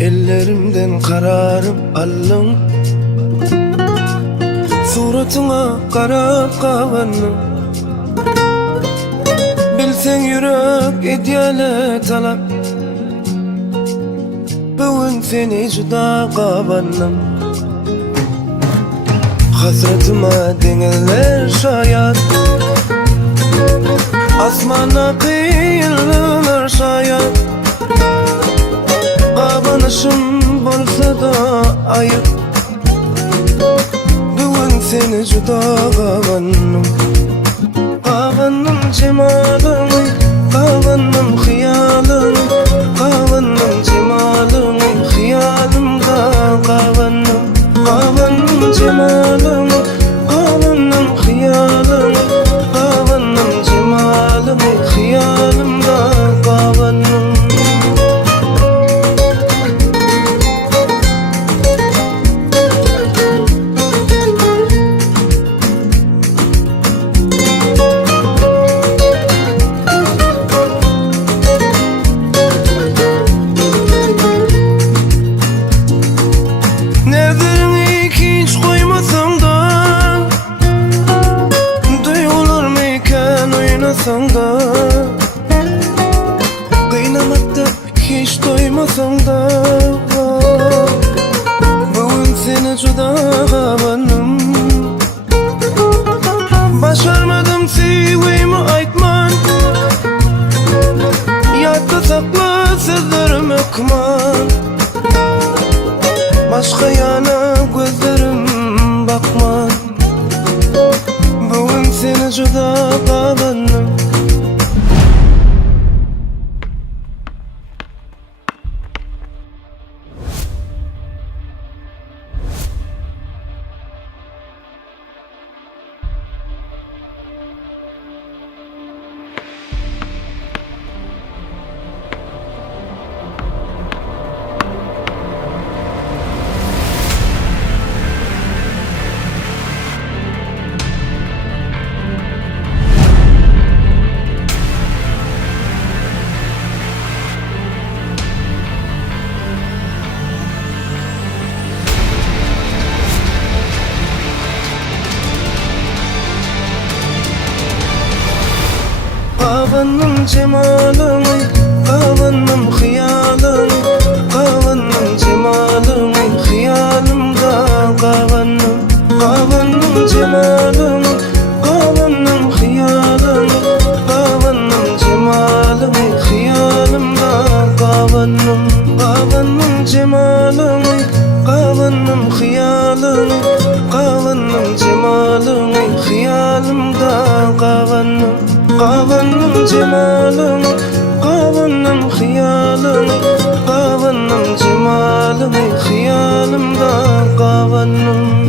Ellerimden kararıp aldım, suratına karap kavanım. Bilsen yürek ideale talap, bugün seni juda kavanım. Hasretime dengeler şayat, asmana kıyılır şayat. Kavanışım bolsa da ayıp, bugün seni juda kavanım. Kavanım cemalını, kavanım hıyalını, kavanım cemalını, hıyalımda kavanım. Kavanım cemalını, kavanım hıyalını, kavanım cemalını, hıyalımda kavanım. Da kıynamakta hiç doymasam da, bugün seni juda kavanım. Başarmadım sevgimi aytman, yadda sakla sözlerimi okuman. Başka yana gözlerim bakman, bugün seni juda kavanım. Kavanım cemalını, kavanım hıyalını, kavanım cemalını, hıyalımda kavanım. Kavanım cemalını, kavanım hıyalını, kavanım cemalını, hıyalımda kavanım. Kavanım cemalını, kavanım hıyalını, kavanım cemalını, hıyalımda kavanım. Kavanım cemalını, kavanım hıyalını, kavanım cemalını, hıyalımda kavanım.